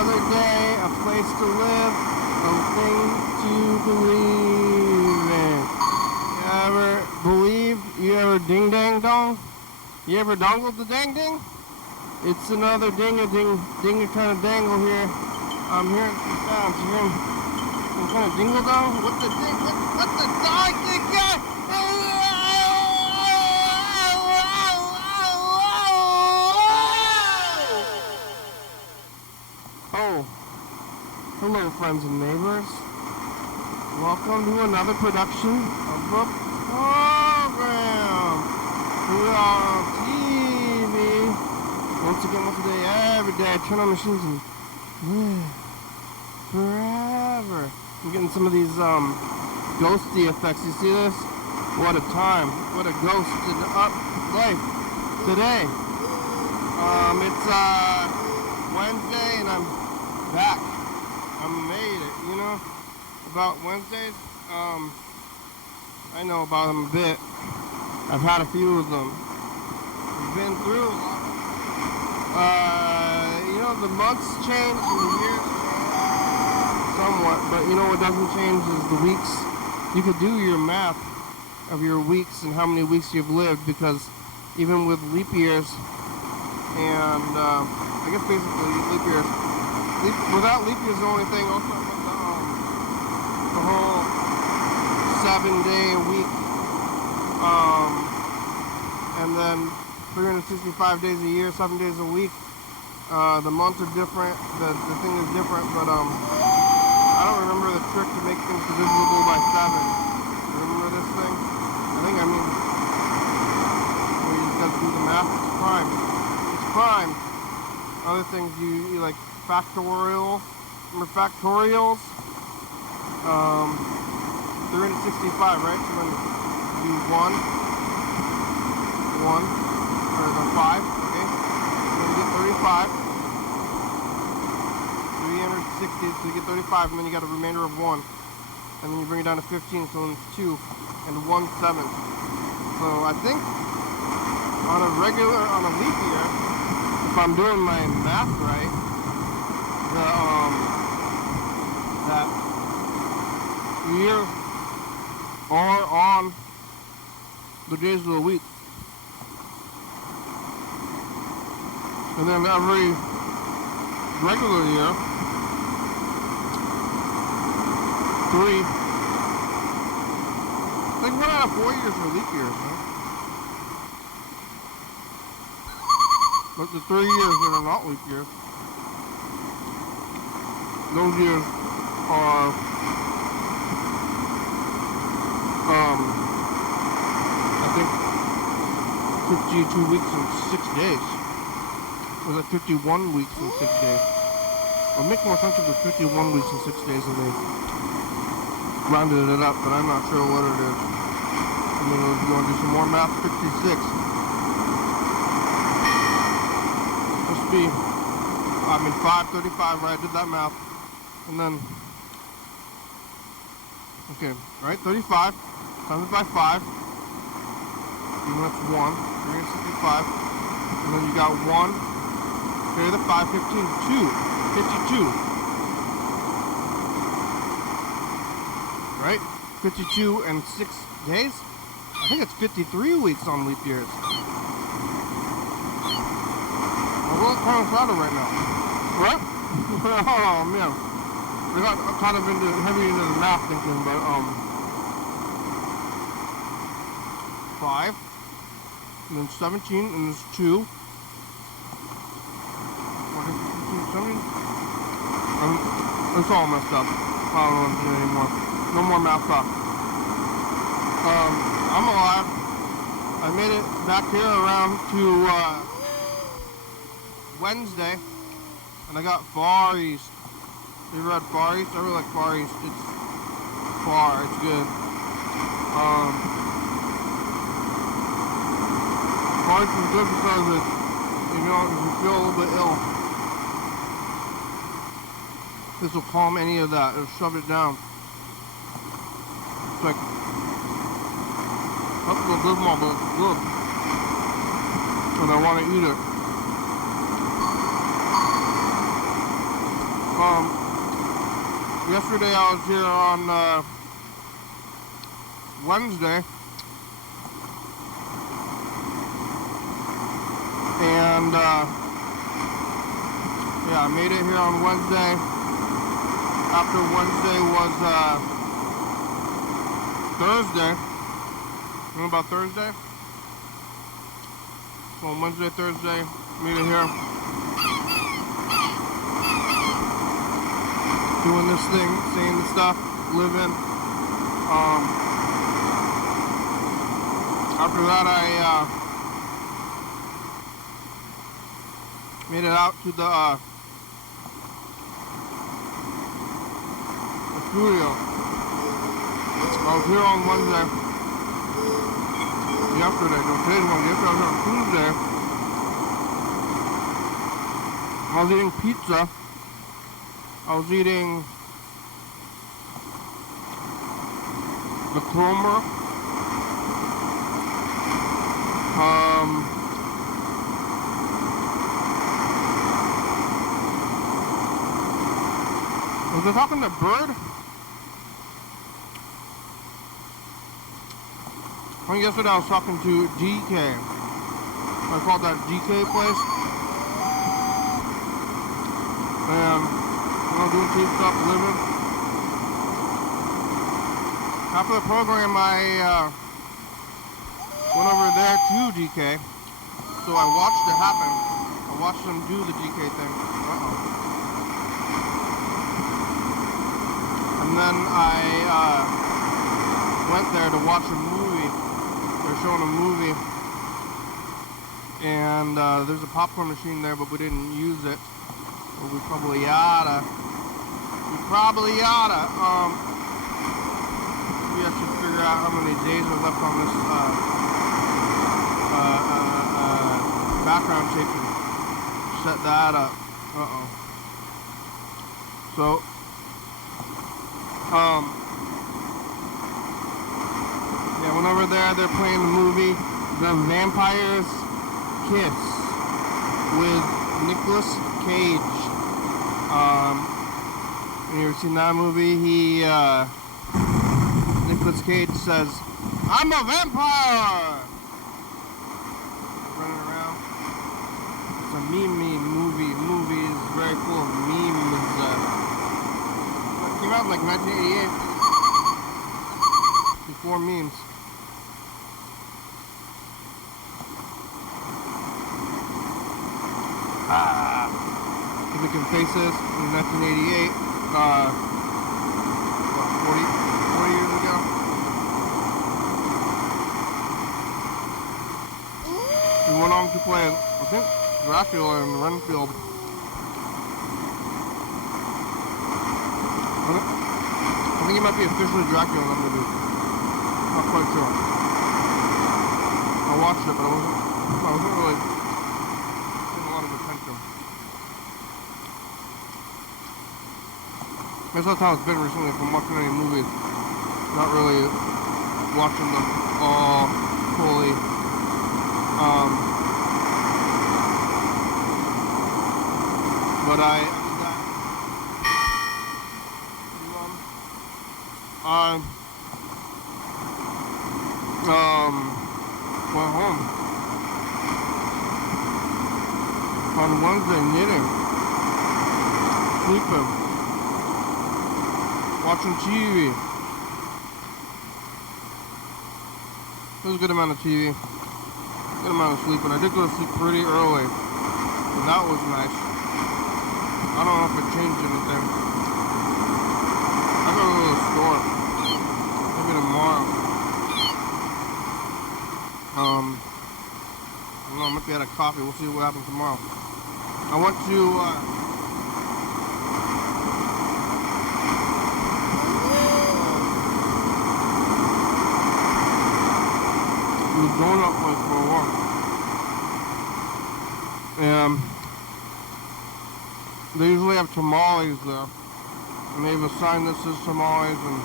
Another day, a place to live, a thing to believe in. You ever ding dang dong? You ever dongled the dang ding? It's another ding trying to dangle here. I'm hearing some sounds. You hearing some kind of dingle dong? What the ding? What the dog? Oh, hello friends and neighbors. Welcome to another production of the program. We are on TV. Once a day, every day. I turn on machines and live forever. I'm getting some of these ghosty effects. You see this? What a time. What a ghosted up life today. It's Wednesday and I'm back. I made it, you know. About Wednesdays, I know about them a bit. I've had a few of them. I've been through a lot. You know, the months change and the years somewhat, but you know what doesn't change is the weeks. You could do your math of your weeks and how many weeks you've lived, because even with leap years and I guess basically leap years, without leap years, the only thing also the whole 7-day a week, and then 365 days a year, 7 days a week. The months are different, the thing is different, but I don't remember the trick to make things divisible by 7. Remember this thing? I mean, where you just gotta do the math. It's prime. It's prime. Other things you like factorial. Remember factorials? 365, right? So then you do 1, or the 5, okay? So you get 35. 360, so you get 35, and then you got a remainder of 1. And then you bring it down to 15, so then it's 2 and 1/7. So I think on a leap year, if I'm doing my math right, that year are on the days of the week. And then every regular year, 3. Like 1 out of 4 years are leap years, huh? But the 3 years that are not leap years, those years are I think 52 weeks and 6 days. Or is it 51 weeks and 6 days? It would make more sense if it was 51 weeks and 6 days and they rounded it up, but I'm not sure what it is. I mean, if you want to do some more math, 56. Must be, 535, right? I did that math. And then, okay, right? 35 times it by 5. And that's 1. 365. And then you got 1. Carry the 5, 15, 2. 52. Right? 52 and 6 days? I think it's 53 weeks on leap years. I'm a little kind of crowded right now. What? Oh man. I got kind of heavy into the math thinking, but 5, and then 17, and there's 2. 17. It's all messed up. I don't know what to do anymore. No more math talk. I'm alive. I made it back here around to Wednesday, and I got Far East. You ever had Far East? I really like Far East. It's far. It's good. Far East is good because it, you know, if you feel a little bit ill, this will calm any of that. It'll shove it down. It's like, that's a good one, but it's good. And I want to eat it. Yesterday I was here on Wednesday, and yeah, I made it here on Wednesday. After Wednesday was Thursday. You know about Thursday? So on Wednesday, Thursday, made it here. Doing this thing, saying the stuff, living. After that, I made it out to the studio. I was here on Wednesday. Yesterday, no, today's Wednesday. Yesterday I was here on Tuesday. I was eating pizza. I was eating the Cromer. Was I talking to Bird? I think yesterday I was talking to DK. I called that DK place. And doing cheap stuff, living. After the program, I went over there to DK, so I watched it happen. I watched them do the DK thing. And then I went there to watch a movie. They're showing a movie, and there's a popcorn machine there, but we didn't use it. But we probably oughta. Maybe I should figure out how many days are left on this background check and set that up. So, yeah, went over there. They're playing the movie The Vampire's Kiss with Nicolas Cage. You ever seen that movie? Nicolas Cage says, "I'm a vampire!" Running around. It's a meme movie. The movie is very full of memes. It came out in like 1988. Before memes. Making faces in 1988. What, 40 years ago? He went on to play, I think, Dracula in Renfield. I think he might be officially Dracula in that movie. Not quite sure. I watched it, but I wasn't really paying a lot of attention. That's how it's been recently from watching any movies. Not really watching them all fully. But I went home on Wednesday knitting, sleeping, watching TV. It was a good amount of TV, good amount of sleeping. I did go to sleep pretty early, and that was nice. I don't know if it changed anything. I gotta go to the store, maybe tomorrow. I don't know, I might be out of coffee. We'll see what happens tomorrow. I went to the donut place for a walk. And they usually have tamales there. And they've assigned this as tamales, and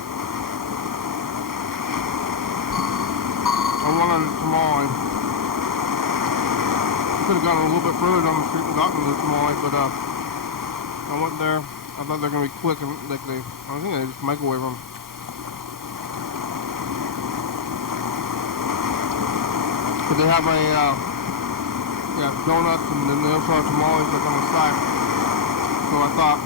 I wanted a tamale. I could have gone a little bit further down the street and gotten the tamale, but I went there. I thought they're gonna be quick and like I think they just microwave them. But they have a donuts, and then they also have tamales like on the side. So I thought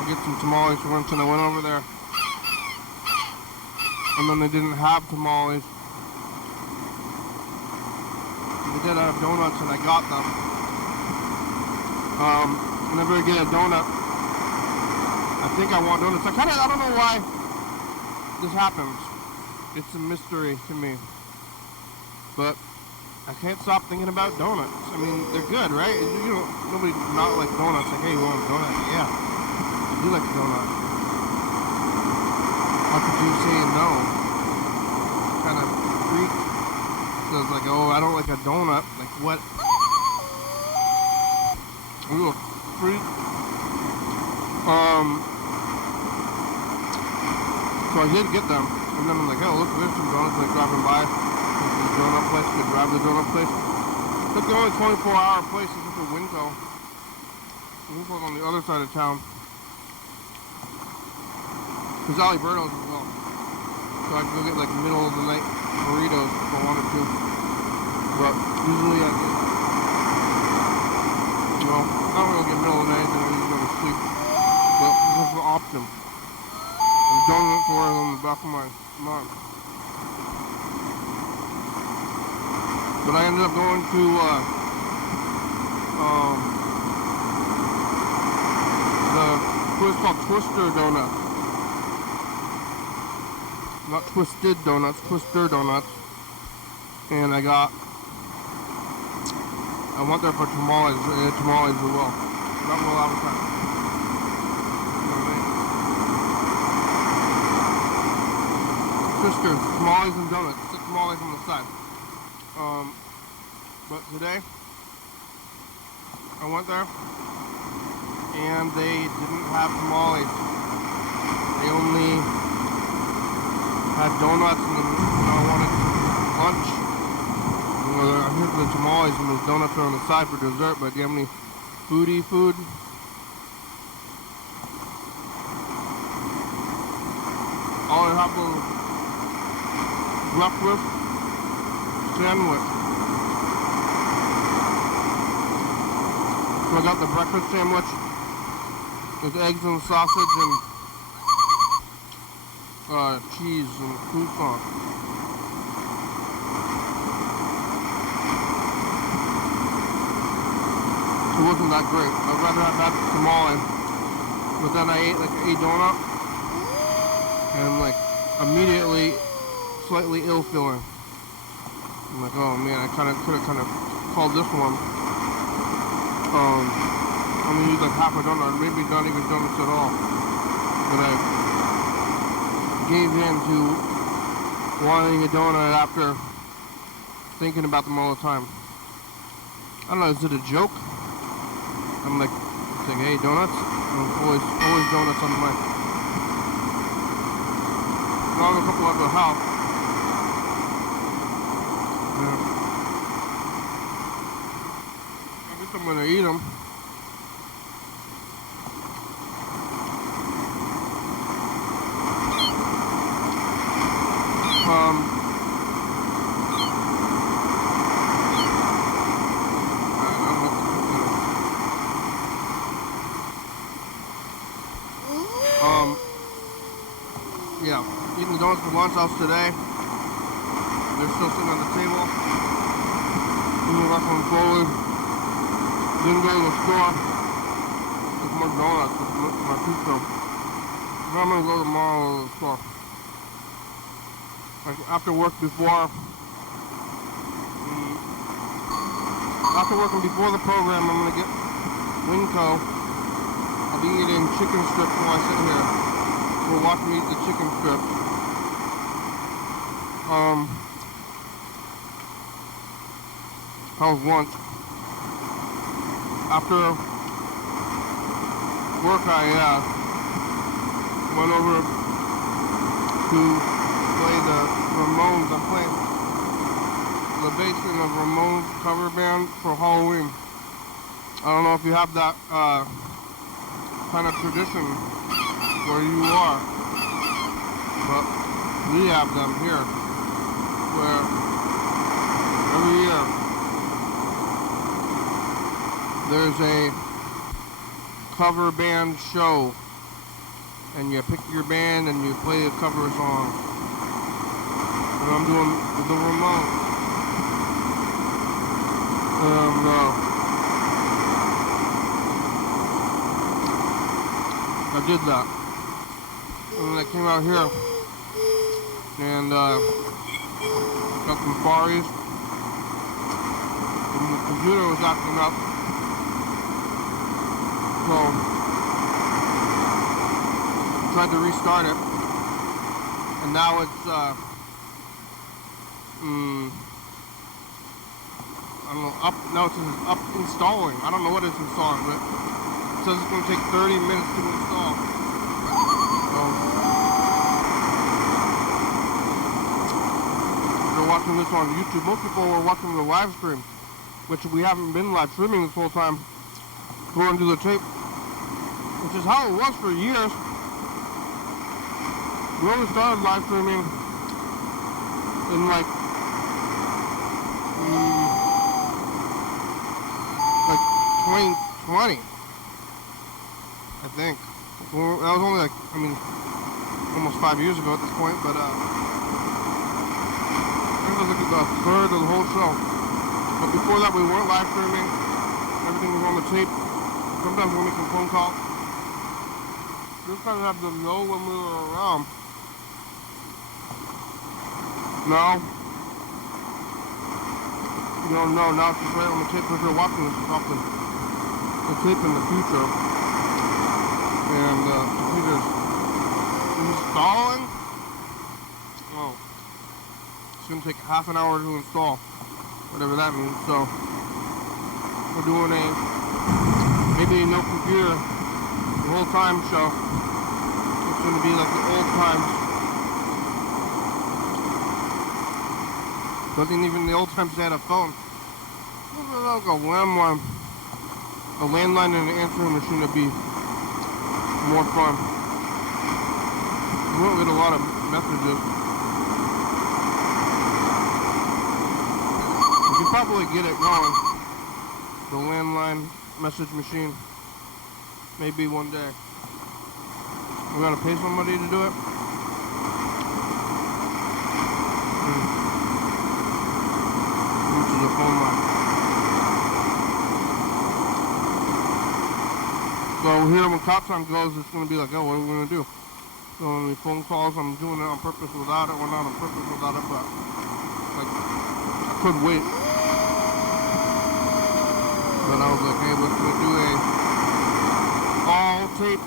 I'll get some tamales for lunch, and I went over there, and then they didn't have tamales. They did have donuts, and I got them. Whenever I get a donut, I think I want donuts. I don't know why this happens. It's a mystery to me. But I can't stop thinking about donuts. I mean, they're good, right? You know, nobody not like donuts. Like, hey, you want a donut? Yeah, I do like a donut. How could you say no? Kind of freak. So it's like, oh, I don't like a donut. Like, what? Ooh, freak. So I did get them. And then I'm like, oh, look, there's some donuts. Like, driving by. The donut place, could drive the donut place. It's the only 24-hour place. It's just a Winco. Winco's on the other side of town. There's Alberto's as well. So I can go get like middle of the night burritos if I wanted to. But usually I get, well, I don't really get middle of the night, then I usually go to sleep. But this is the option. There's donut stores on the back of my mind. But I ended up going to the place called Twister Donuts. Not Twisted Donuts, Twister Donuts. And I went there for tamales. They had tamales as well. Not real appetite. Twisters, tamales and donuts. Six tamales on the side. But today I went there and they didn't have tamales. They only had donuts, and then I wanted lunch. I'm here for the tamales, and those donuts are on the side for dessert. But do you have any food? All I have was breakfast sandwich. So I got the breakfast sandwich with eggs and sausage and cheese and croissant. It wasn't that great. I'd rather have that tamale. But then I ate like a donut and like immediately slightly ill feeling. I'm like, oh man, I could have called this one. I'm gonna use like half a donut, maybe not even donuts at all. But I gave in to wanting a donut after thinking about them all the time. I don't know, is it a joke? I'm like saying, hey, donuts? Always donuts on the mind. I have a couple at the house. Yeah. I guess I'm gonna eat them. Yeah, eating the donuts from lunch house today. They're still sitting on the table. Moving up on forward. Didn't go to the store. There's more donuts with my pizza. Now I'm gonna go tomorrow to the store. Like after working before the program, I'm gonna get Winco. I'll be eating chicken strips while I sit here. We'll watch me eat the chicken strips. How's lunch? After work, I went over to play the Ramones. I'm playing the basement of Ramones cover band for Halloween. I don't know if you have that kind of tradition where you are, but we have them here where every year there's a cover band show, and you pick your band and you play a cover song. And I'm doing the Ramones. I did that. And then I came out here and got some Far East. And the computer was acting up. So tried to restart it. And now it's I don't know, up, now it says up installing. I don't know what it's installing, but it says it's going to take 30 minutes to install. So, if you're watching this on YouTube, most people are watching the live stream, which we haven't been live streaming this whole time. We're going to do the tape, which is how it was for years. We only started live streaming in like 2020, I think. Well, that was only like, I mean, almost 5 years ago at this point, but I think it was like the third of the whole show. But before that, we weren't live streaming. Everything was on the tape. Sometimes we're making phone calls. Just kind of have to know when we were around. No. You don't know. Now it's just right on the tape. If you're watching this, it's off the tape in the future. And computer's installing. Oh. It's going to take half an hour to install. Whatever that means. So, we're doing a maybe no computer the whole time show. It's going to be like the old times. But even the old times they had a phone. Like a landline. A landline and an answering machine would be more fun. We won't get a lot of messages. You can probably get it going. The landline message machine. Maybe one day. We gotta pay somebody to do it. Which is a phone line. So here when cop time goes, it's gonna be like, oh, what are we gonna do? So when we phone calls, I'm doing it on purpose without it, or not on purpose without it, but like I could wait. But I was like, hey, we're gonna do a all tape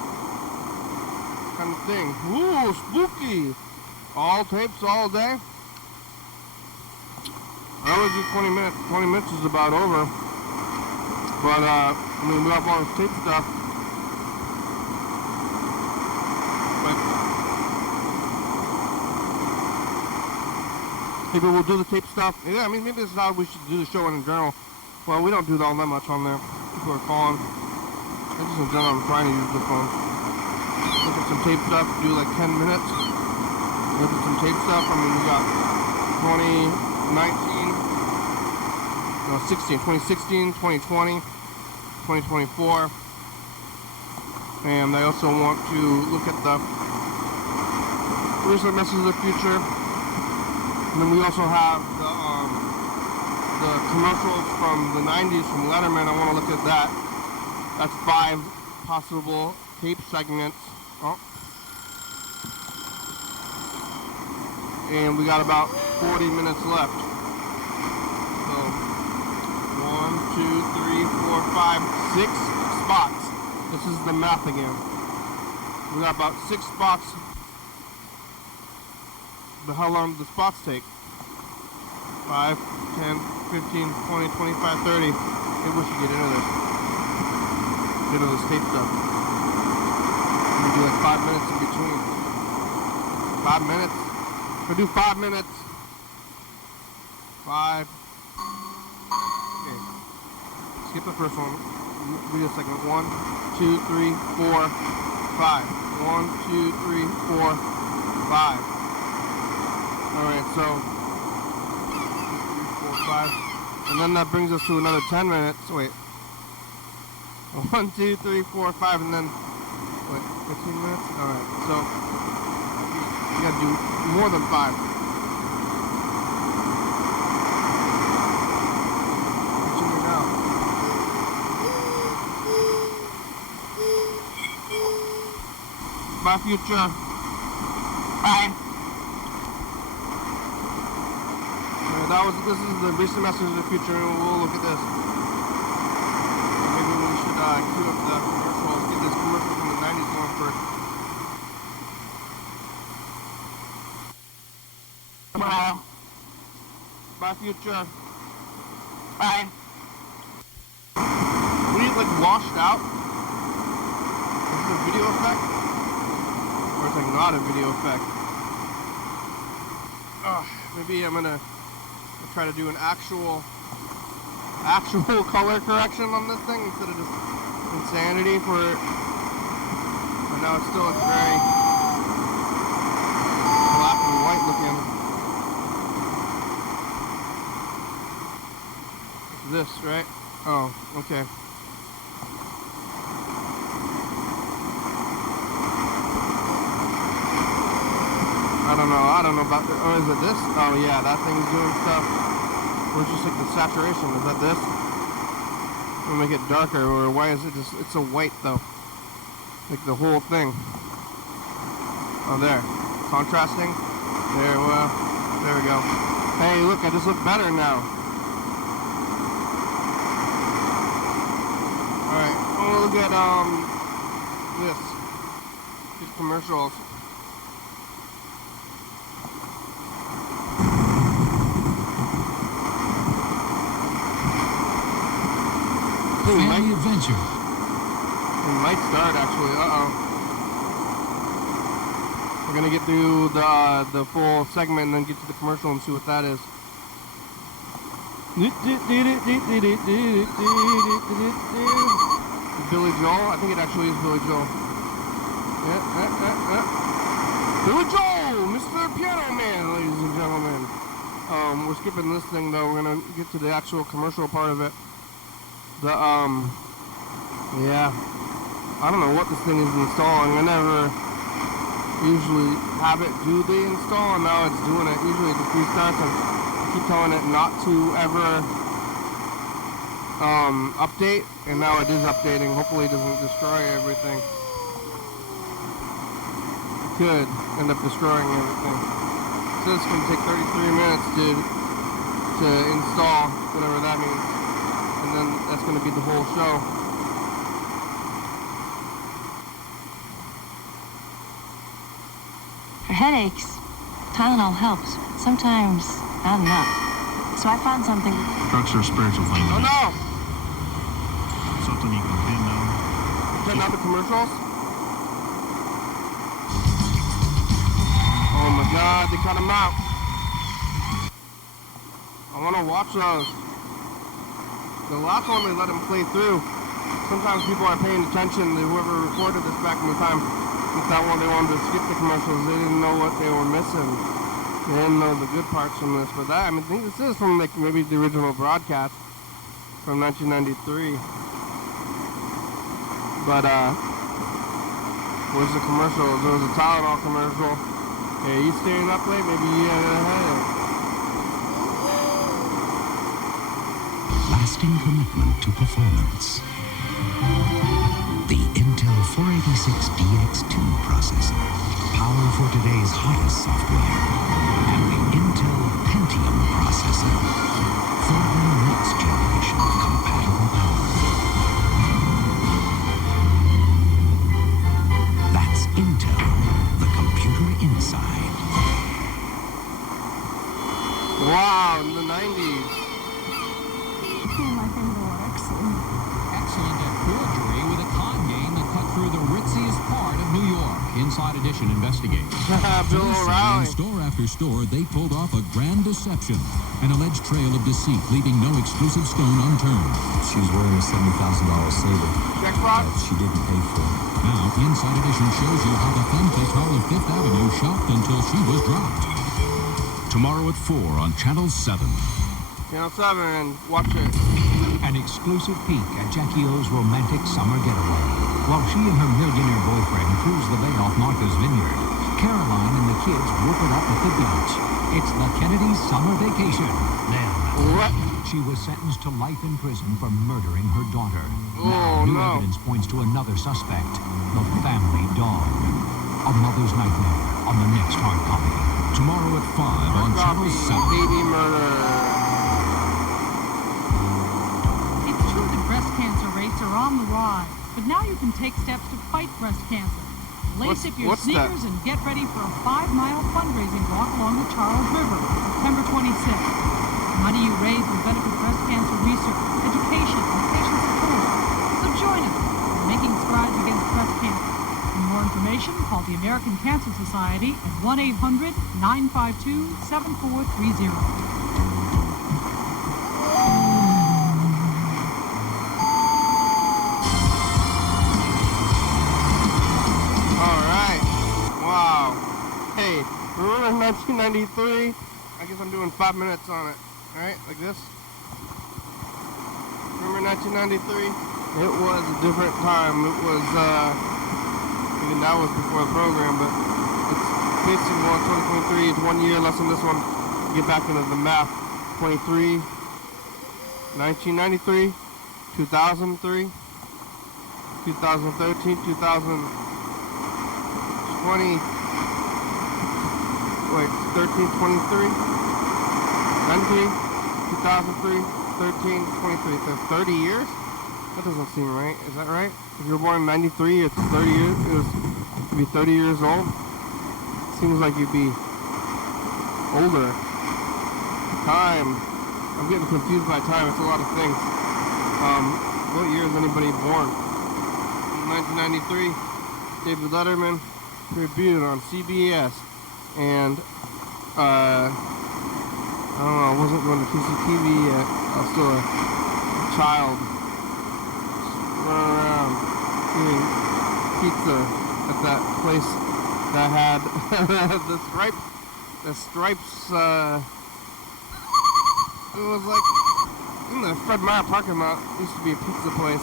kind of thing. Ooh, spooky! All tapes all day. I always do 20 minutes. 20 minutes is about over. But I mean, we have all this tape stuff. Maybe we'll do the tape stuff. Yeah, I mean, maybe this is how we should do the show in general. Well, we don't do all that much on there. People are calling. I just in general, I'm trying to use the phone. Look at some tape stuff, do like 10 minutes. Look at some tape stuff. I mean, we got 2016, 2020, 2024. And I also want to look at the recent messages of the future. And then we also have the commercials from the 90s from Letterman. I want to look at that. That's 5 possible tape segments. Oh. And we got about 40 minutes left. So 1, 2, 3, 4, 5, 6 spots. This is the math again. We got about 6 spots. But how long do the spots take? 5, 10, 15, 20, 25, 30. Maybe we should get into this. Get into this tape stuff. Maybe do like 5 minutes in between. 5 minutes. We'll do 5 minutes. 5. Okay. Skip the first one. Give me a second. 1, 2, 3, 4, 5. 1, 2, 3, 4, 5. Alright, so 2, 3, 4, 5. And then that brings us to another 10 minutes. Wait. 1, 2, 3, 4, 5, and then wait, 15 minutes? Alright, so you gotta do more than 5. Reaching it out. Bye, future. Bye. This is the recent message of the future, and we'll look at this. Maybe we should queue up the commercials, get this commercial from the 90s going first. Bye. Bye, future. Bye. We like washed out. Is this a video effect? Or it's like not a video effect? Maybe I'm gonna try to do an actual color correction on this thing instead of just insanity for it. But now it's still like very black and white looking. It's this, right? Oh, okay. I don't know about the, oh, is it this? Oh yeah, that thing's doing stuff. Or it's just like the saturation, is that this? We'll make it darker, or why is it just, it's so white though? Like the whole thing. Oh there, contrasting. There, well, there we go. Hey look, I just look better now. Alright, we'll look at these commercials. Family adventure. It might start actually. We're gonna get through the full segment and then get to the commercial and see what that is. Billy Joel. I think it actually is Billy Joel. Billy Joel, Mr. Piano Man, ladies and gentlemen. We're skipping this thing though. We're gonna get to the actual commercial part of it. Yeah, I don't know what this thing is installing. I never usually have it do the install, and now it's doing it. Usually it just restarts, and I keep telling it not to ever update, and now it is updating. Hopefully it doesn't destroy everything. It could end up destroying everything. So it's going to take 33 minutes to install, whatever that means. And then that's going to be the whole show. For headaches, Tylenol helps. Sometimes not enough. So I found something. Drugs are spiritual things. Oh no! Something you can pin down. Cutting out the commercials? Oh my god, they cut them out. I want to watch those. The last one they let them play through. Sometimes people aren't paying attention. Whoever recorded this back in the time, with that one they wanted to skip the commercials. They didn't know what they were missing. They didn't know the good parts from this. But that, I mean, I think this is from like maybe the original broadcast from 1993. But where's the commercials? There was a Tylenol commercial. Hey, you staying up late? Maybe you had a headache. Lasting commitment to performance. The Intel 486DX2 processor, power for today's hottest software, and the Intel Pentium processor for the next generation of compatible power. That's Intel, the computer inside. Wow, in the 90s. My finger were excellent. Excellent at forgery with a con game that cut through the ritziest part of New York. Inside Edition investigates. Bill O'Reilly. Store after store, they pulled off a grand deception. An alleged trail of deceit, leaving no exclusive stone unturned. She was wearing a $70,000 saber Check fraud. that she didn't pay for. Now, Inside Edition shows you how the femme fatale of Fifth Avenue shopped until she was dropped. Tomorrow at 4 on Channel 7. Channel 7 and watch it. An exclusive peek at Jackie O's romantic summer getaway. While she and her millionaire boyfriend cruise the bay off Martha's Vineyard, Caroline and the kids whoop it up at the beach. It's the Kennedy summer vacation. Then, What? she was sentenced to life in prison for murdering her daughter. Oh, Now, new no. evidence points to another suspect, the family dog. A mother's nightmare on the next hard copy. Tomorrow at 5 on Channel 7. Baby murder. It's true that breast cancer rates are on the rise, but now you can take steps to fight breast cancer. Lace up your what's that? sneakers and get ready for a 5-mile fundraising walk along the Charles River, September 26th. The money you raise will benefit breast cancer research, education, and patient support. So join us in making strides against breast cancer. For more information, call the American Cancer Society at 1-800-952-7430. Alright. Wow. Hey, remember 1993? I guess I'm doing 5 minutes on it. Alright, like this. Remember 1993? It was a different time. It was, even that was before the program, but it's basically on 2023. It's 1 year less than this one. Get back into the math. 23, 1993, 2003, 2013, 2020, wait, 13, 23, 93, 2003, 13, 23, so 30 years? That doesn't seem right, is that right? If you were born in 93, it's 30 years, you'd be 30 years old? Seems like you'd be older. Time, I'm getting confused by time, it's a lot of things. What year is anybody born? 1993, David Letterman debuted on CBS, and I don't know, I wasn't going to CCTV yet. I was still a child, just running around eating pizza at that place that had the stripes. It was like in the Fred Meyer parking lot. Used to be a pizza place.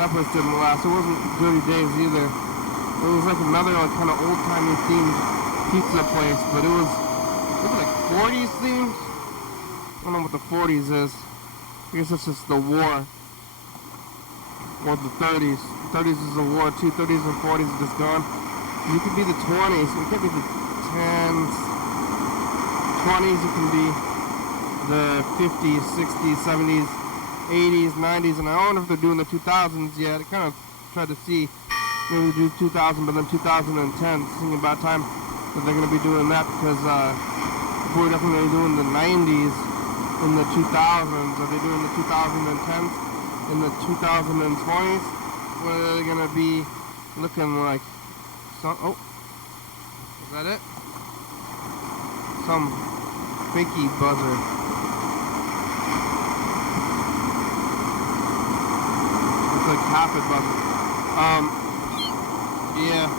That place didn't last. It wasn't Dirty Days either. It was like another kind of old-timey themed pizza place, but it was like 40s themed. I don't know what the 40s is. I guess it's just the war. Or the 30s. 30s is the war too. 30s and 40s are just gone. You could be the 20s. You can't be the 10s. 20s you can be the 50s, 60s, 70s, 80s, 90s, and I don't know if they're doing the 2000s yet. I kind of tried to see maybe do 2000, but then 2010. Thinking about time that they're going to be doing that because people are definitely doing the 90s in the 2000s. Are they doing the 2010s in the 2020s? What are they going to be looking like? Oh, is that it? Some fakey buzzer. It's like half a buzzer. Yeah.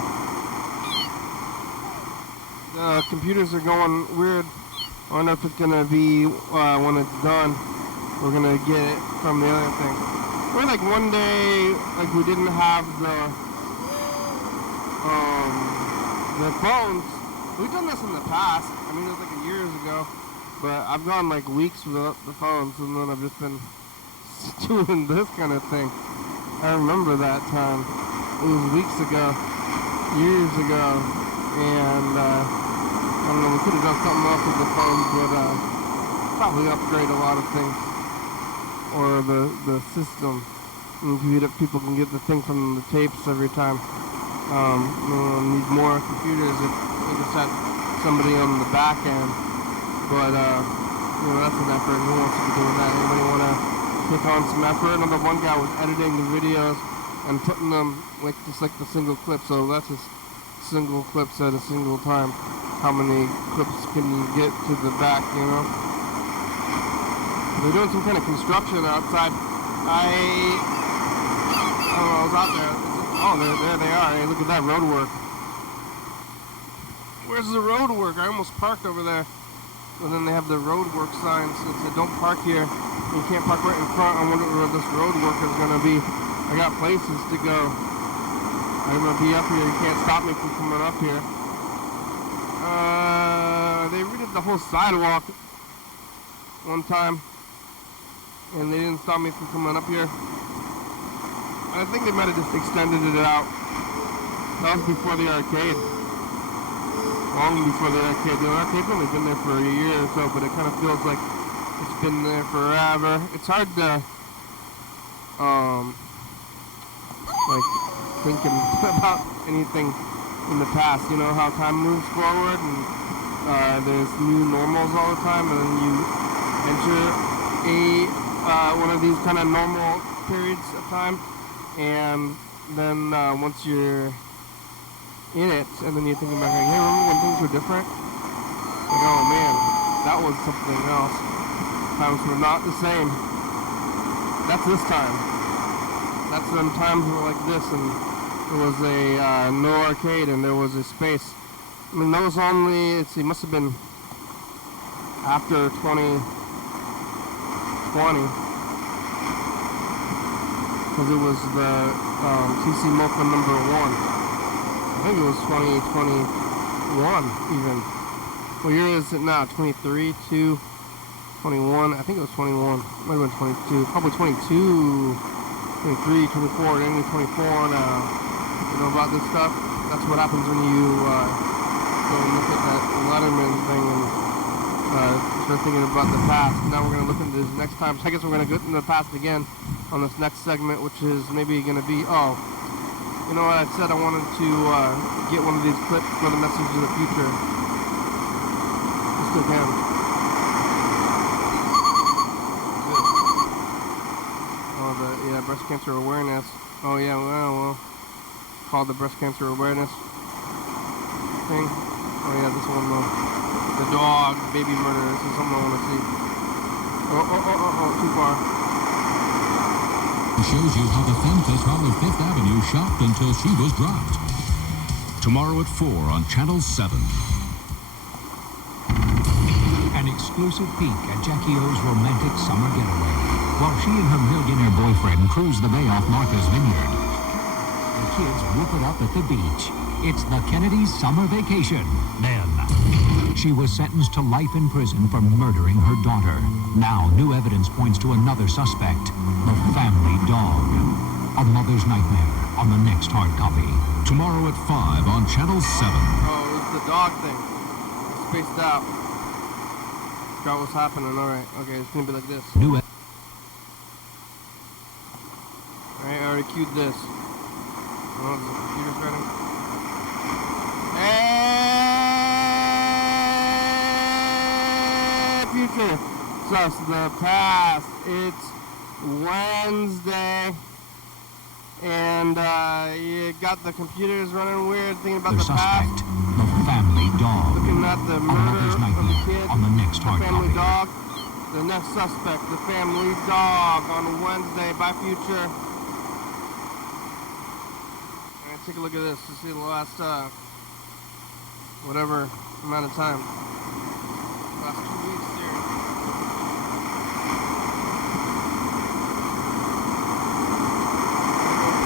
The computers are going weird. I don't know if it's gonna be when it's done. We're gonna get it from the other thing. Or like one day, like we didn't have the phones. We've done this in the past. I mean, it was like years ago, but I've gone like weeks without the phones, and then I've just been doing this kind of thing. I remember that time. It was weeks ago, years ago, and I don't know, we could have done something else with the phones, but probably upgrade a lot of things, or the system. And people can get the thing from the tapes every time. Need more computers if we just had somebody on the back end, but that's an effort. Who wants to be doing that? Anybody want to take on some effort? Another one guy was editing the videos, and putting them like just like the single clip. So that's just single clips at a single time. How many clips can you get to the back, you know? They're doing some kind of construction outside. I don't know, I was out there. Oh, there they are. Hey, look at that road work. Where's the road work? I almost parked over there. And then they have the road work signs that say don't park here. You can't park right in front. I wonder where this road work is going to be. I got places to go. I'm going to be up here. You can't stop me from coming up here. They redid the whole sidewalk one time, and they didn't stop me from coming up here. I think they might have just extended it out. That was before the arcade. Long before the arcade. The arcade's only been there for a year or so, but it kind of feels like it's been there forever. It's hard to, like, thinking about anything in the past. You know how time moves forward, and there's new normals all the time, and then you enter one of these kind of normal periods of time, and then once you're in it, and then you're thinking back, like, hey, remember when things were different? Like, oh man, that was something else. Times were not the same. That's this time. That's when times were like this, and there was a no arcade, and there was a space. I mean, that was only, let's see, must have been after 2020, because it was the TC Mocha #1. I think it was 2021 even. What year is it now? 23, 2, 21. I think it was 21. Might have been 22. Probably 22, 23, 24, maybe 24 now. You know about this stuff? That's what happens when you go and look at that Letterman thing and start thinking about the past. Now we're going to look into this next time. So I guess we're going to go into the past again on this next segment, which is maybe going to be, oh, you know what I said? I wanted to get one of these clips for the message of the future. I still can. Oh, yeah, breast cancer awareness. Oh, yeah, well, called the breast cancer awareness thing. Oh, yeah, this one, though. The dog, baby murder. This is something I want to see. Oh, too far. Shows you how the femme fatale of Fifth Avenue shopped until she was dropped. Tomorrow at 4 on Channel 7. An exclusive peek at Jackie O's romantic summer getaway, while she and her millionaire boyfriend cruise the bay off Martha's Vineyard. The kids whoop it up at the beach. It's the Kennedy's summer vacation. Then, she was sentenced to life in prison for murdering her daughter. Now, new evidence points to another suspect, the family dog. A mother's nightmare on the next hard copy. Tomorrow at 5 on Channel 7. Oh, it was the dog thing. Spaced out. Forgot what's happening. Alright, okay, it's gonna be like this. Alright, I already queued this. Oh, the computer's ready. And future. So it's the past. It's Wednesday. And you got the computers running weird, thinking about the suspect, past. the family dog. Looking at the murder of the kid, on the next hard family copy. dog. The next suspect, the family dog, on Wednesday by Future. And take a look at this to see the last, whatever amount of time. Last 2 weeks here.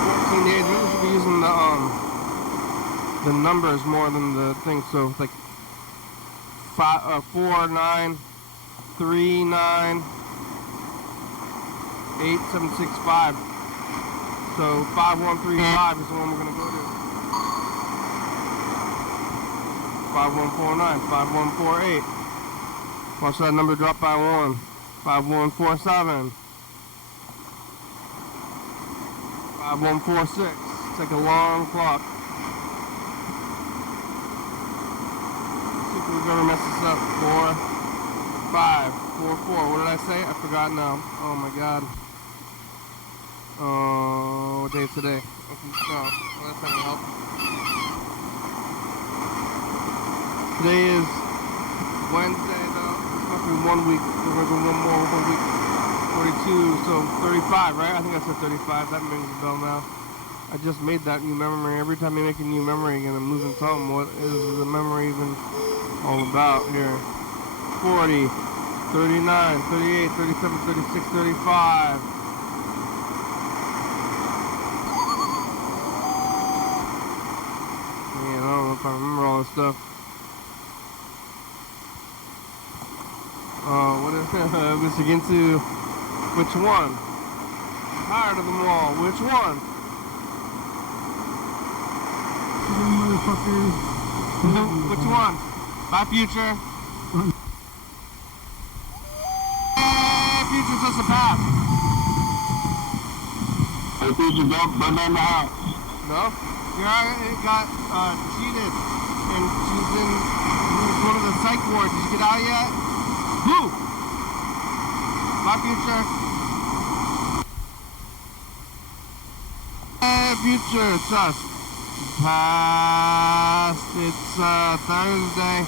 14 days. Maybe we should be using the numbers more than the thing. So like 4, 9, 3, 9, 8, 7, 6, 5. So 5135 is the one we're gonna go to. 5149, 5148. Watch that number drop by 1. 5147. 5146. Take a long clock. Let's see if we've ever messed this up. 4, 5, 4, 4. What did I say? I forgot now. Oh my god. What day is today? Okay, no, well, that's not gonna help. Today is Wednesday, though. It's supposed to be 1 week. We're gonna go one more 1 week. 42, so 35, right? I think I said 35. That rings a bell now. I just made that new memory. Every time I make a new memory again, I'm losing something. What is the memory even all about here? 40, 39, 38, 37, 36, 35. Man, I don't know if I remember all this stuff. What is it? Let's get into which one? Tired of them all. Which one? Motherfuckers. Which one? Bye, Future. Hey, Future's just a pass. Hey, Future, don't burn down the house. No? It got cheated, and she's in one of the psych wards. Did you get out yet? Who? Bye, Future. Hey, Future, it's us. Past. It's Thursday.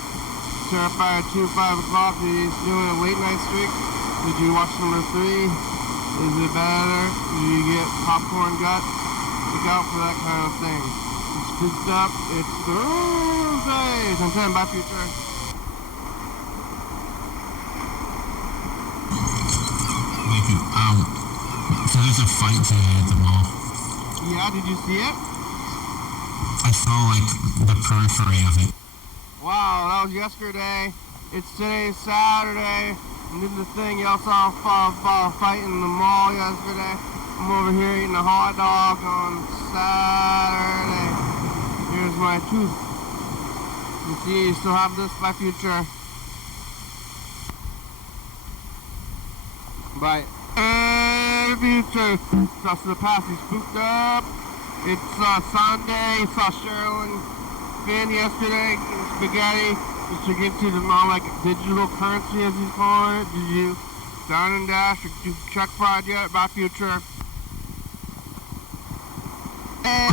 Terrifier 2, 5 o'clock. He's doing a late night streak. Did you watch number 3? Is it better? Did you get popcorn gut? Look out for that kind of thing. It's spooked up. It's Thursday. 10, bye, Future. So there's a fight today at the mall. Yeah, did you see it? I saw, like, the periphery of it. Wow, that was yesterday. It's today, Saturday. And did the thing. Y'all saw a fight in the mall yesterday. I'm over here eating a hot dog on Saturday. Here's my tooth. You see, you still have this, my Future. Bye. Hey, Future. Trust the past, he's spooked up. It's Sunday. Saw Cheryl and Finn yesterday in spaghetti. Just to get to the more like digital currency, as he's calling it. Did you down and dash or do check fraud yet? Bye, Future. Hey,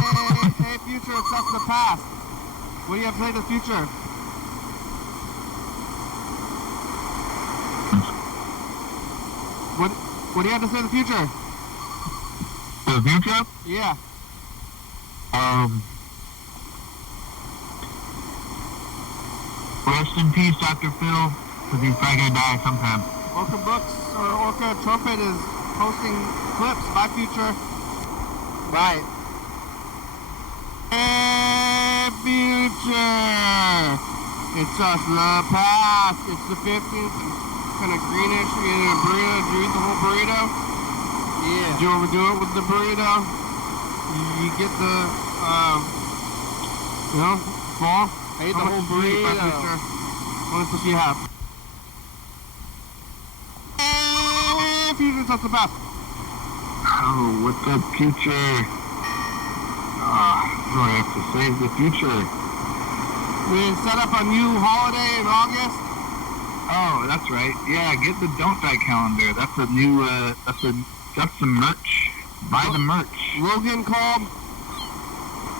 Future, it's us the past. What do you have to say to the future? What do you have to say to the future? The future? Yeah. Rest in peace, Dr. Phil, because he's probably gonna die sometime. Orca Books or Orca Trumpet is posting clips. Bye, Future. Bye. Hey, Future! It's us, the past. It's the 15th. Kind of greenish. You eat a burrito. Did you eat the whole burrito? Yeah. Did you overdo it with the burrito? You get the, fall? I ate the whole burrito. What else do you have? Hey, Future, it's us, the past. Oh, what's up, Future? Do I have to save the future? We set up a new holiday in August. Oh, that's right. Yeah, get the Don't Die calendar. That's a new, that's the merch. Buy the merch. Logan called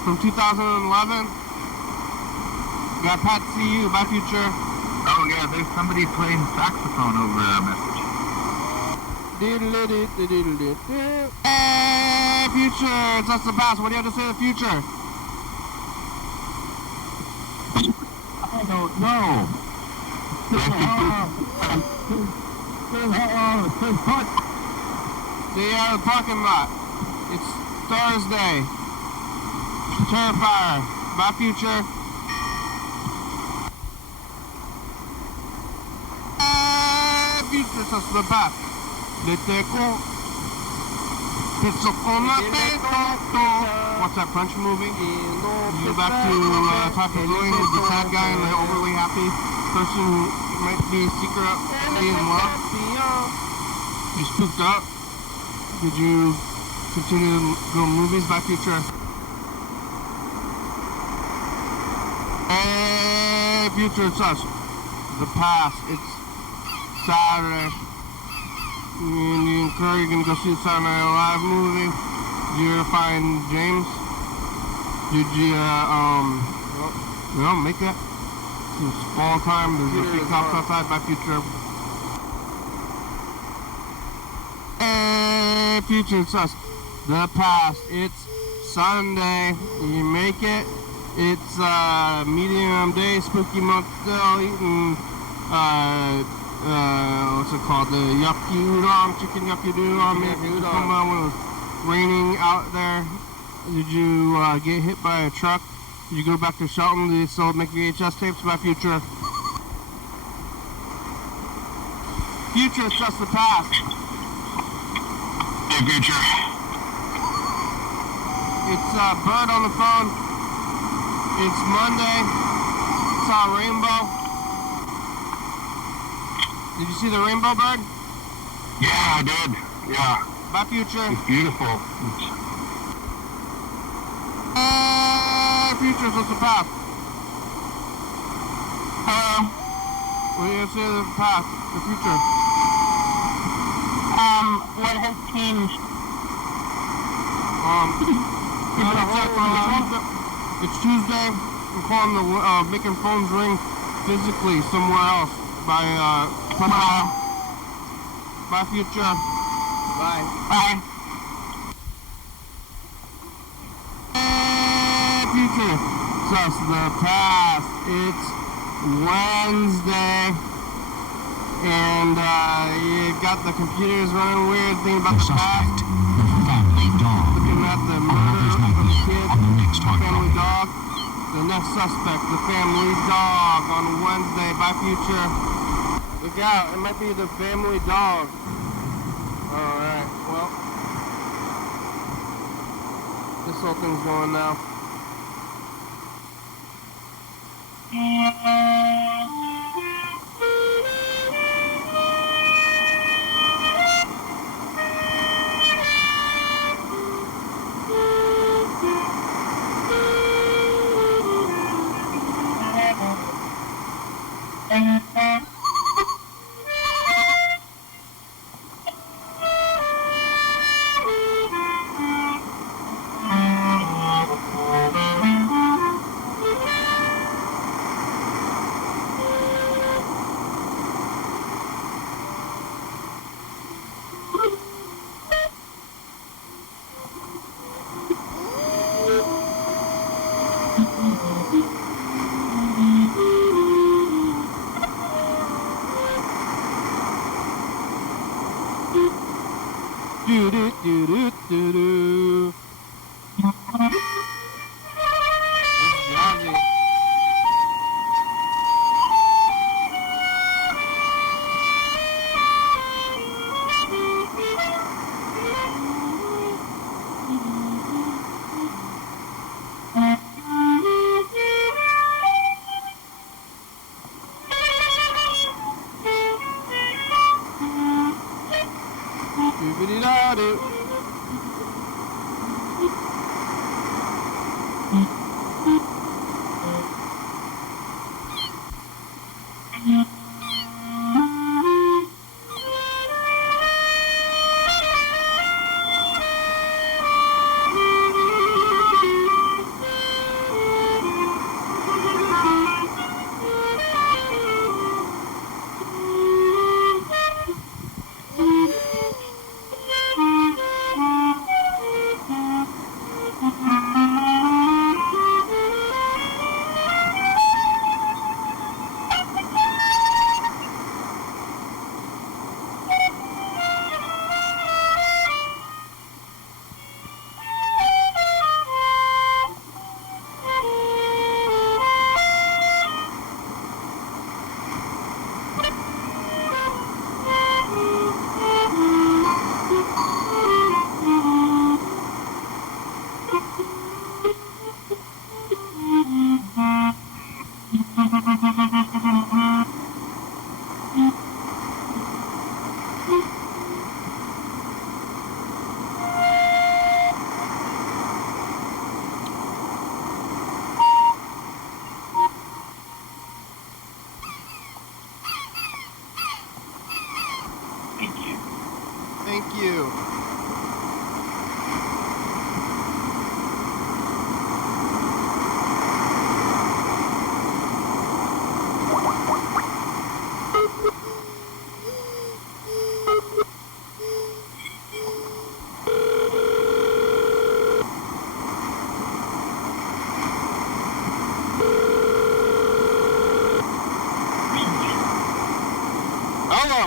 from 2011. Got Pat CU, bye, Future. Oh, yeah, there's somebody playing saxophone over our message. Hey, Future, it's us the past. What do you have to say to the future? I don't know. Stay out of the parking lot. It's Thursday. Terrifier. Bye, Future. Hey, Future, it's us the past. What's that French movie? You go back to Talking Going with the sad guy and the overly happy person who might be secretly in love. You spooked up. Did you continue to go to movies by Future? Hey, Future, it's us. The past. It's Saturday. And you and Curry gonna go see the Saturday Night Live movie. Did you ever find James? Did you, make that? It's fall time, there's a big cops outside. Bye, Future. Hey, Future, it's us. The past. It's Sunday. You make it. It's medium day, spooky month still, eating what's it called? The yucky udon, chicken yucky udon. When it was raining out there, did you get hit by a truck? Did you go back to Shelton? Did they still make VHS tapes? By Future. Future, it's just the past. Hey, Future. It's Bird on the phone. It's Monday. Saw a rainbow. Did you see the rainbow, Bird? Yeah, I did. Yeah. Bye, Future. It's beautiful. Future, what's the past? Hello. What do you have to say to the past? The future? What has changed? It's Tuesday. I'm calling making phones ring physically somewhere else by Bye, Future. Bye. Bye. Future. Just the past. It's Wednesday. And you got the computers running weird, thinking about the past. The family dog. Looking at the murder of the kid, family dog. The next suspect, the family dog on Wednesday. Bye, Future. Look out, it might be the family dog. Alright, well. This whole thing's going now. Do do do do do do. It's jazzy. Doobity-da-doo. Thank you. Hello.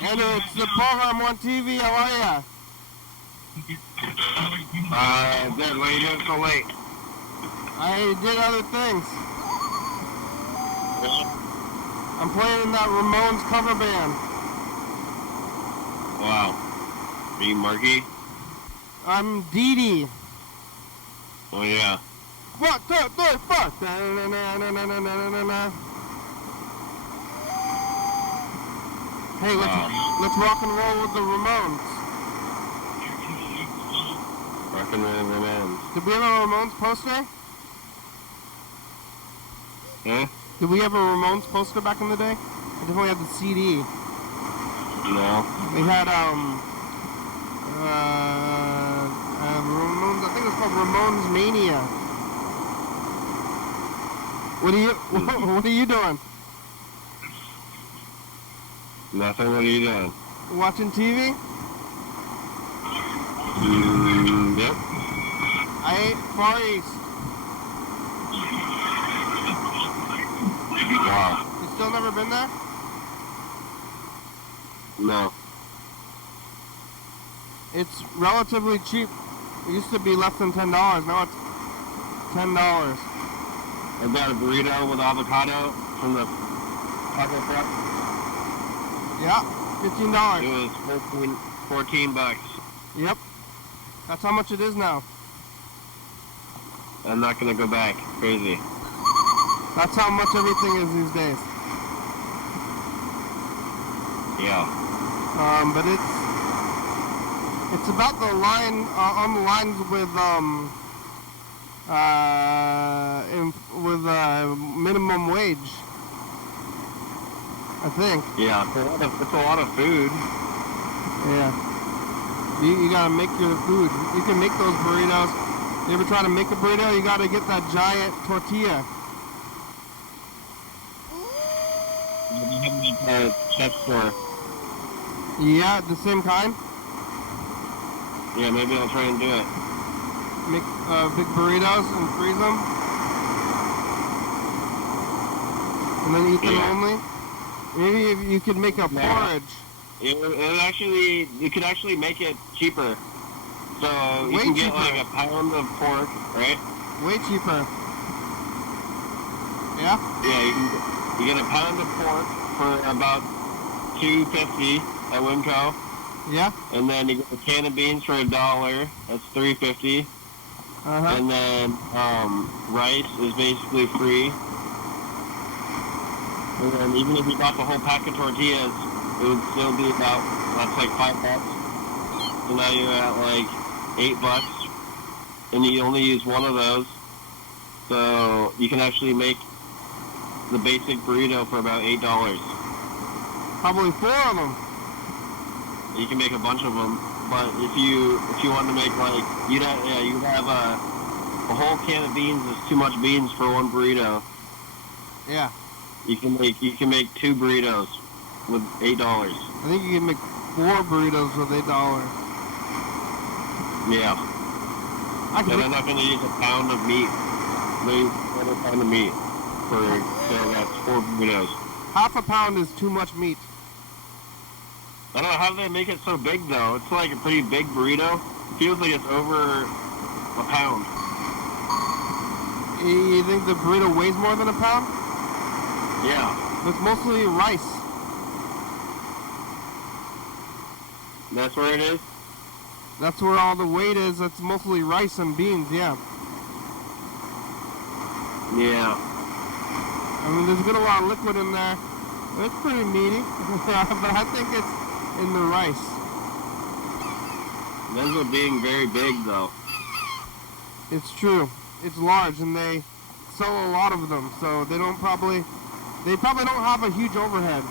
Andrew, it's the program on TV. How are ya? Good. What are you doing so late? I did other things. I'm playing in that Ramones cover band. Wow. Are you Marky? I'm Dee Dee. Oh, yeah. 1, 2, 3, 4. Na-na-na-na-na-na-na-na. Hey, let's rock and roll with the Ramones. Rock and roll Ramones. Did we have a Ramones poster? Huh? Did we have a Ramones poster back in the day? I definitely had the CD. No. We had Ramones. I think it was called Ramones Mania. What are you doing? Nothing. What are you doing? Watching TV? Yep. I ate Far East. Wow. You still never been there? No. It's relatively cheap. It used to be less than $10. Now it's $10. I got a burrito with avocado from the taco truck. Yeah, $15. It was 14 bucks. Yep. That's how much it is now. I'm not gonna go back. Crazy. That's how much everything is these days. Yeah. But it's about the line on the lines with minimum wage. I think. Yeah, it's a lot of food. Yeah. You gotta make your food. You can make those burritos. You ever try to make a burrito? You gotta get that giant tortilla. Chef store. Yeah, the same kind. Yeah, maybe I'll try and do it. Make big burritos and freeze them. And then eat them only. Maybe if you could make a porridge. You could actually make it cheaper. So you Way can get cheaper. like a pound of pork, right? Way cheaper. Yeah? Yeah, you get a pound of pork for about $2.50 at Winco. Yeah? And then you get a can of beans for $1. That's $3.50. Uh-huh. And then rice is basically free. And then even if you bought the whole pack of tortillas, it would still be about, that's like $5. So now you're at like $8, and you only use one of those. So you can actually make the basic burrito for about $8. Probably 4 of them. You can make a bunch of them, but if you want to make like you have a whole can of beans is too much beans for one burrito. Yeah. You can make 2 burritos with $8. I think you can make 4 burritos with $8. Yeah. And I'm not going to use a pound of meat. Maybe a pound of meat for so that's 4 burritos. Half a pound is too much meat. I don't know how they make it so big though. It's like a pretty big burrito. It feels like it's over a pound. You think the burrito weighs more than a pound? Yeah. It's mostly rice. That's where it is? That's where all the weight is. It's mostly rice and beans, yeah. Yeah. I mean, there's a good lot of liquid in there. It's pretty meaty. But I think it's in the rice. Those are being very big though. It's true. It's large, and they sell a lot of them, so they probably don't have a huge overhead.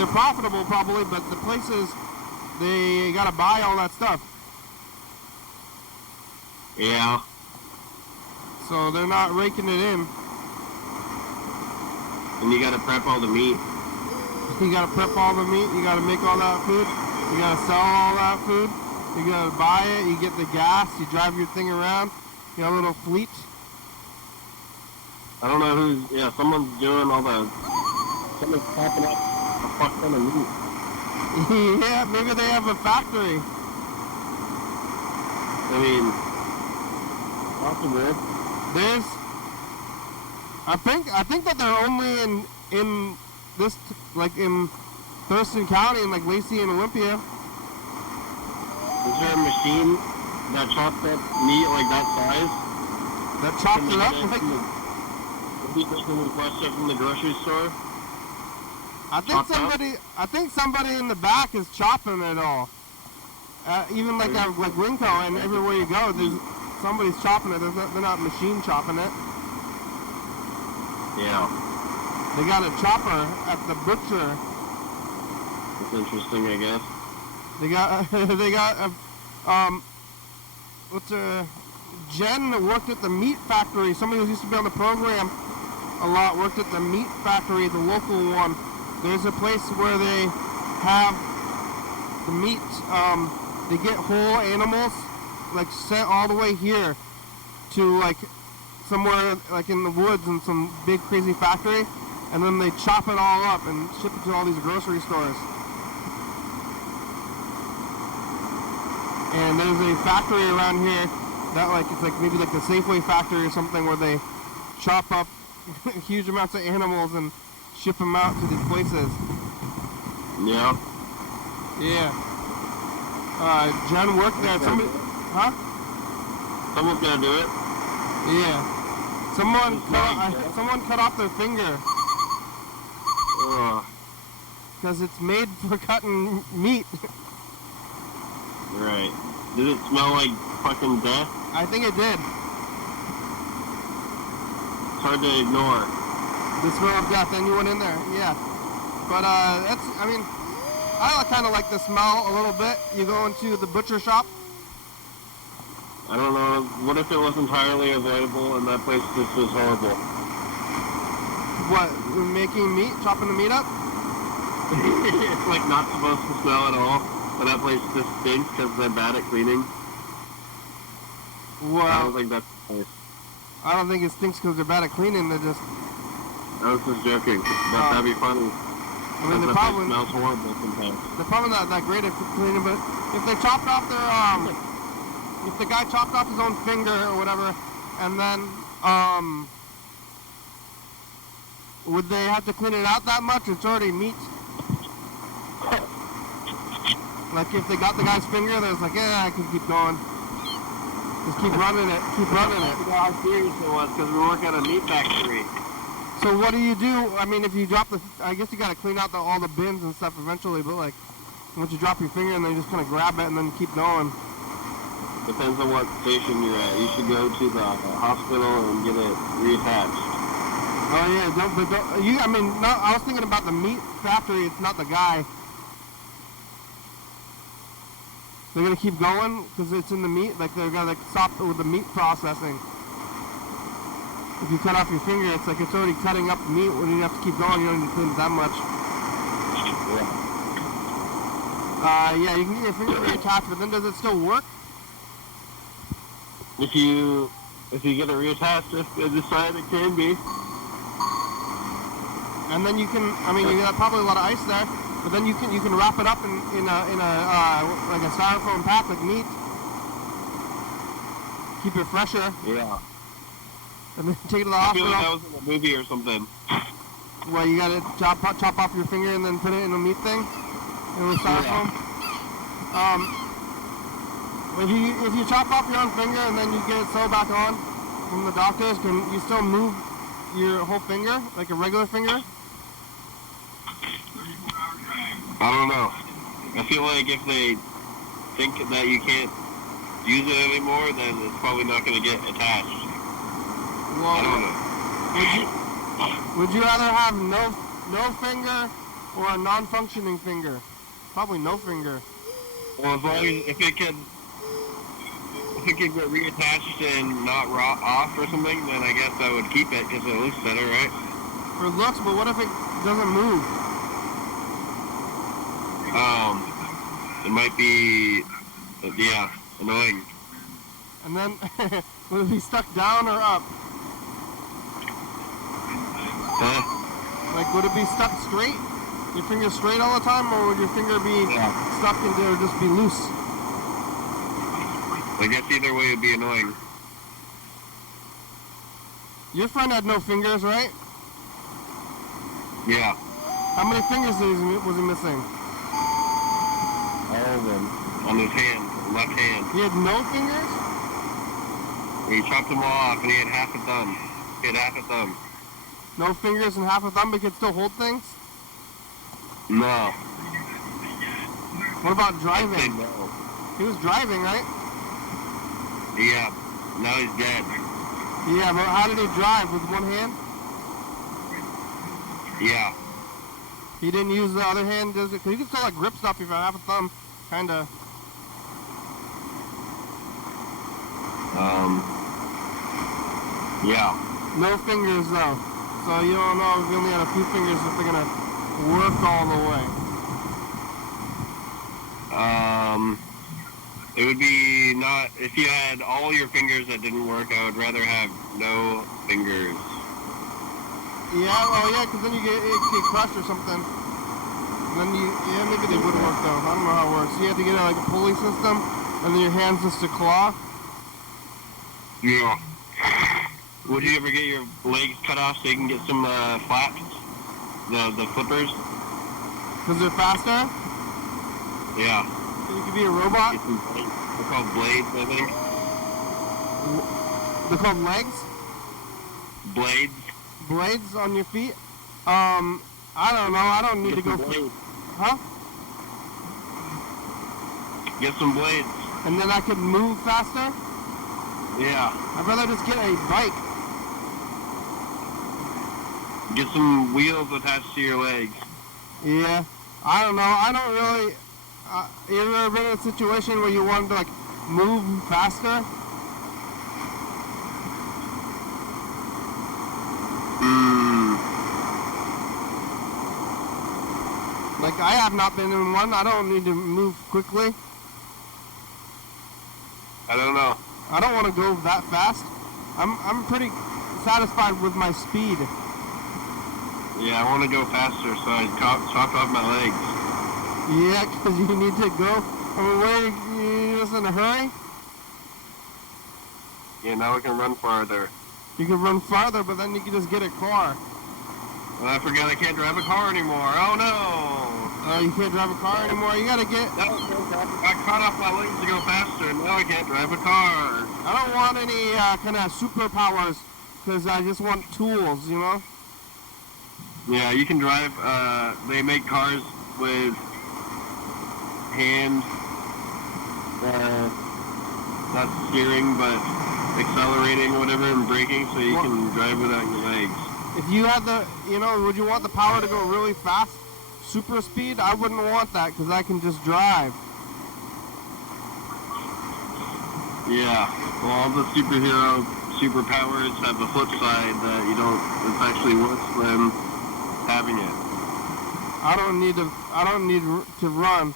they're profitable probably, but the places, they gotta buy all that stuff. Yeah. So they're not raking it in. And you gotta prep all the meat. You gotta prep all the meat, you gotta make all that food, you gotta sell all that food, you gotta buy it, you get the gas, you drive your thing around, you got a little fleet. I don't know who's, yeah, someone's doing all the, someone's popping up a fuck ton of meat. Yeah, maybe they have a factory. I mean, possible. There's, I think that they're only in this, like in Thurston County and like Lacey and Olympia. Is there a machine that chops up meat like that size? That chops it up like... Maybe they can request it from the grocery store? I think somebody in the back is chopping it all. Even like at like Winco and everywhere you go, somebody's chopping it. They're not machine chopping it. Yeah. They got a chopper at the butcher. That's interesting, I guess. They got Jen worked at the meat factory. Somebody who used to be on the program a lot worked at the meat factory, the local one. There's a place where they have the meat, they get whole animals, like sent all the way here to like somewhere like in the woods in some big crazy factory, and then they chop it all up and ship it to all these grocery stores. And there's a factory around here that like, it's like maybe like the Safeway factory or something where they chop up huge amounts of animals and ship them out to these places. Yeah. Yeah. Jen worked there. Somebody, huh? Someone's gonna do it. Yeah. Someone cut off their finger. Because it's made for cutting meat. Right. Did it smell like fucking death? I think it did. It's hard to ignore. The smell of death, and you went in there, yeah. But that's, I mean, I kind of like the smell a little bit. You go into the butcher shop. I don't know, what if it was entirely avoidable and that place just was horrible? What, making meat, chopping the meat up? It's like not supposed to smell at all, but that place just stinks because they're bad at cleaning. Well, I don't think that's the place. I don't think it stinks because they're bad at cleaning, they're just... I was just joking, but that'd be funny. I mean, the place smells horrible sometimes. They're probably not that great at cleaning, but if they chopped off their, if the guy chopped off his own finger or whatever, and then, would they have to clean it out that much? It's already meat. Like if they got the guy's finger, there's like, yeah, I can keep going. Just keep running it, keep running it. You know how serious it was because we work at a meat factory. So what do you do? I mean, if you drop the, I guess you got to clean out all the bins and stuff eventually, but like, once you drop your finger and then you just kind of grab it and then keep going. Depends on what station you're at. You should go to the hospital and get it reattached. Oh yeah, I mean, no, I was thinking about the meat factory, it's not the guy. They're gonna keep going because it's in the meat, like they're gonna stop with the meat processing. If you cut off your finger, it's like it's already cutting up the meat. When you have to keep going, you don't need to clean it that much. Yeah, you can get your finger reattached, but then does it still work? If you get it reattached, if they decide it can be. And then you can, I mean, you got probably a lot of ice there, but then you can wrap it up in a like a styrofoam pack like meat. Keep it fresher. Yeah. And then take it to the I feel hospital. like that was in a movie or something. Well, you gotta chop off your finger and then put it in a meat thing, in a styrofoam. Yeah. If you chop off your own finger and then you get it sewed back on from the doctors, can you still move your whole finger like a regular finger? I don't know. I feel like if they think that you can't use it anymore, then it's probably not going to get attached. Well, I don't know. Would you rather have no finger Or a non-functioning finger. Probably no finger. Well, as long as if it could get reattached and not off or something, then I guess I would keep it because it looks better, right? For looks, but what if it doesn't move? It might be, yeah, annoying. And then, would it be stuck down or up? Huh? Like, would it be stuck straight? Your finger straight all the time, or would your finger be stuck and it would just be loose? I guess either way would be annoying. Your friend had no fingers, right? Yeah. How many fingers was he missing? All of them. On his hand, left hand. He had no fingers? He chopped them all off and he had half a thumb. He had half a thumb. No fingers and half a thumb, but he could still hold things? No. What about I'd say driving? no. He was driving, right? Yeah. Now he's dead. Yeah, but how did he drive? With one hand? Yeah. He didn't use the other hand, does it? Cause he could still like grip stuff if you have a thumb, kinda. Yeah. No fingers though. So you don't know if you only had a few fingers if they're gonna work all the way. It would be not, if you had all your fingers that didn't work, I would rather have no fingers. Yeah, well yeah, cause then it get crushed or something. And then maybe they would work though. I don't know how it works. You have to get like a pulley system, and then your hands just to claw. Yeah. Would you ever get your legs cut off so you can get some flaps? The flippers? Cause they're faster? Yeah. So you could be a robot? Get some blades. They're called blades, I think. They're called legs? Blades. Blades on your feet? I don't know. I don't need to go. Blades. Huh? Get some blades. And then I could move faster? Yeah. I'd rather just get a bike. Get some wheels attached to your legs. Yeah. I don't know. I don't really... you ever been in a situation where you wanted to, like, move faster? Like, I have not been in one. I don't need to move quickly. I don't know. I don't want to go that fast. I'm pretty satisfied with my speed. Yeah, I want to go faster, so I chopped off my legs. Yeah, because you need to go. I mean, where you just in a hurry? Yeah, now we can run farther. You can run farther, but then you can just get a car. Well, I forgot I can't drive a car anymore. Oh no! You can't drive a car anymore. You gotta get... I cut off my legs to go faster, and now I can't drive a car. I don't want any kind of superpowers, because I just want tools, you know? Yeah, you can drive, they make cars with hand, not steering, but accelerating, whatever, and braking, so you can drive without your legs. If you had the, would you want the power to go really fast? Super speed? I wouldn't want that, because I can just drive. Yeah, well, all the superpowers have the flip side that you don't, it's actually worse than having it. I don't need to run.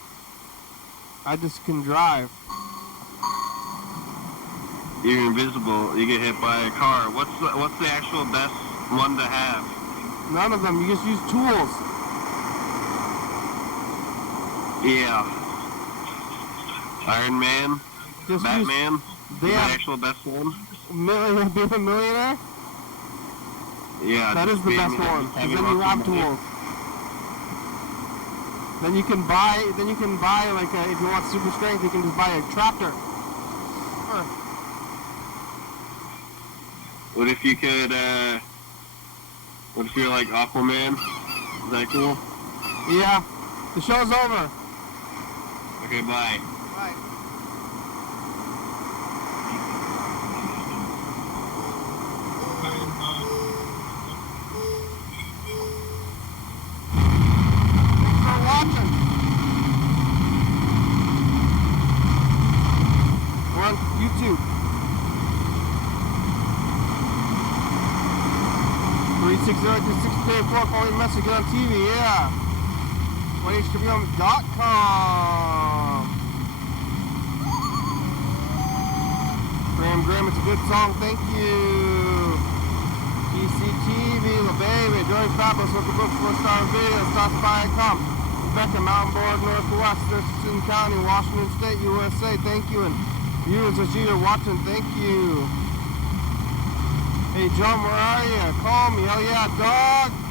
I just can drive. You're invisible. You get hit by a car. What's the actual best one to have? None of them. You just use tools. Yeah. Iron Man. Just Batman. They the have actual best one. Being a millionaire. Yeah. That is the best one. Because then you have tools. Then you can buy like if you want super strength, you can just buy a tractor. What if you could, what if you're like Aquaman? Is that cool? Yeah. The show's over. Okay, bye. Bye. 02634, calling message, get on TV, yeah. YDHWM.com. Graham, it's a good song, thank you. ECTV, La Baby, Joey Fabulous, look at books, 4-star videos, stop.com. Rebecca, Mountain Board, Northwest, Thurston County, Washington State, USA, thank you. And viewers that's either watching, thank you. Hey John, where are you? Call me, oh yeah, dog.